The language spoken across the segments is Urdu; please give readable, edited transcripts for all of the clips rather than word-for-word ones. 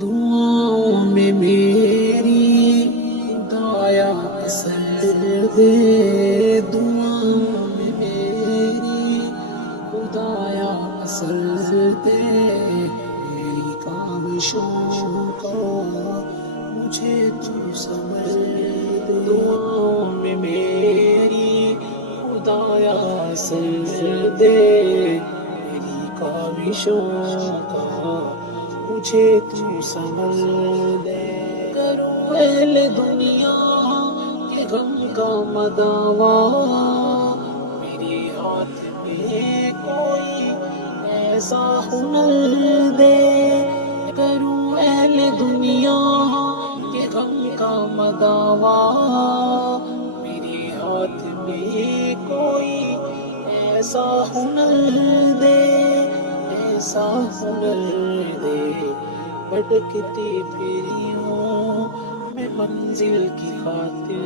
دعاؤں میں میری خدایا اثر دے، دعاؤں میں میری خدایا اثر دے، میری کاوشوں کا مجھے تو سمجھ دے، دعاؤں میں میری خدایا اثر دے، میری کاوشوں کا مجھے تو سمجھ دے، کروں اہل دنیا کے غم کا مداوا، میرے ہاتھ میں کوئی ایسا ہنر دے، کروں اہل دنیا کے غم کا مداوا، میرے ہاتھ میں کوئی ایسا ہنر دے، ایسا ہنر دے، بھٹکتی پھری ہوں میں منزل کی خاطر،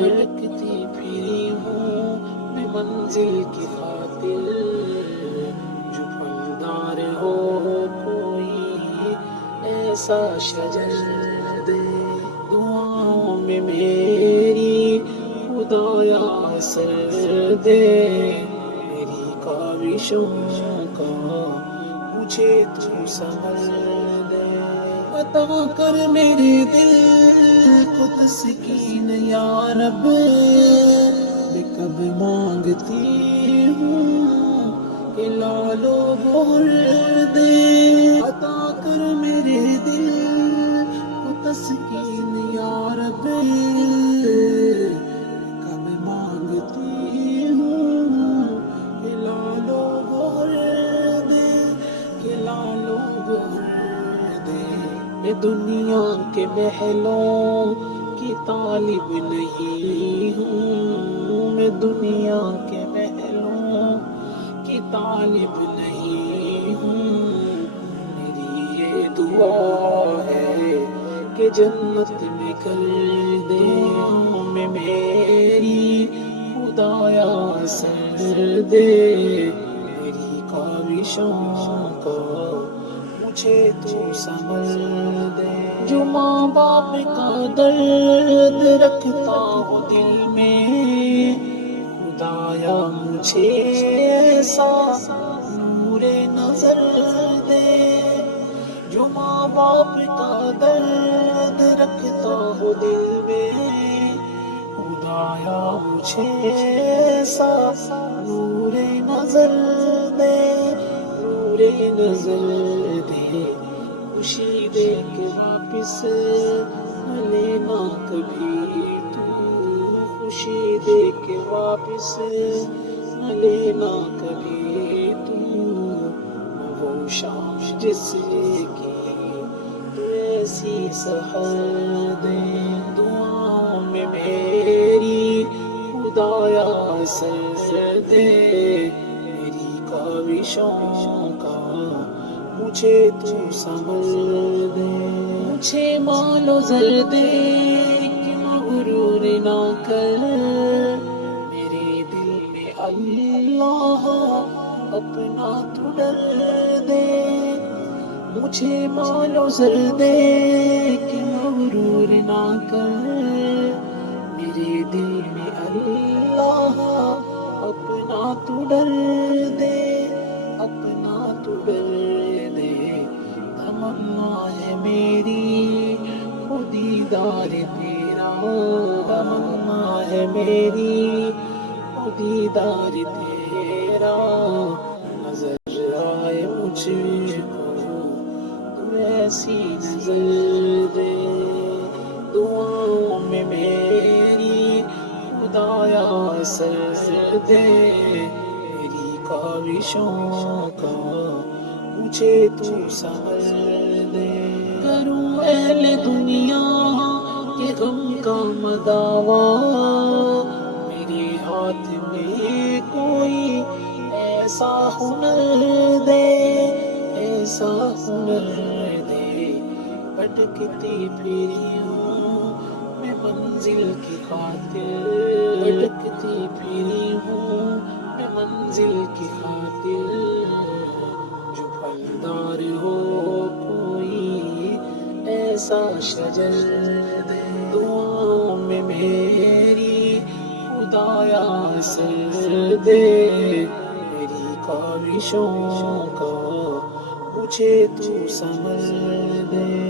بھٹکتی پھری ہوں میں منزل کی خاطر، جو پھلدار ہو کوئی ایسا شجر دے، دعاؤں میں میری خدایا اثر دے، میری کاوشوں کا مجھے تو سمجھ دے، عطا کر میرے دل کو تسکین یا رب، میں کب مانگتی ہوں کہ لال و بہر دے، عطا کر میرے دل کو تسکین یا رب، کب مانگتی ہوں کہ لال و بہر دے، کہ لال و بہر دے، میں دنیا کے محلوں کی طالب نہیں ہوں، میں دنیا کے محلوں کی طالب نہیں ہوں، میری یہ دعا ہے کہ جنت میں کر دے، دعاؤں میں میری خدایا اثر دے، میری کاوشوں کا مجھے تو سمجھ دے، جو ماں باپ کا درد رکھتا ہو دل میں، خدایا مجھے ایسا نور نظر دے، جو ماں باپ کا درد رکھتا ہو دل میں، خدایا مجھے ایسا نور نظر دے، نور نظر دے، خوشی دے کے واپس نہ لینا کبھی تو، خوشی دے کے واپس نہ لینا کبھی تو، وہ شام جس کی تو ایسی سحر دے، دعاؤں میں میری خدایا اثر دے، میری کاوشوں کا مجھے تو سمجھ دے، مجھے مال و زر دے کہ مغرور نہ کر، میرے دل میں اللہ اپنا تو ڈر دے، مجھے مال و زر دے کہ مغرور نہ کر، میرے دل میں اللہ اپنا تو ڈر دے، اپنا تو ڈر دے، تمنا ہے میری وہ دیدار تیرا، تمنا ہے میری وہ دیدار تیرا، نظر آئے مجھ کو تو ایسی نظر دے، دعاؤں میں میری خدایا اثر دے، میری کاوشوں کا مجھے تو سمجھ دے، کروں اہل دنیا کے غم کا مداوا، میرے ہاتھ میں کوئی ایسا ہنر دے، ایسا ہنر دے، بھٹکتی پھری ہوں میں منزل کی خاطر، بھٹکتی پھری ہوں میں منزل کی خاطر، جو پھلدار ہو کوئی ایسا شجر دے، دعاؤں میں میری خدایا اثر دے، میری کاوشوں کا مجھے تو ثمر دے۔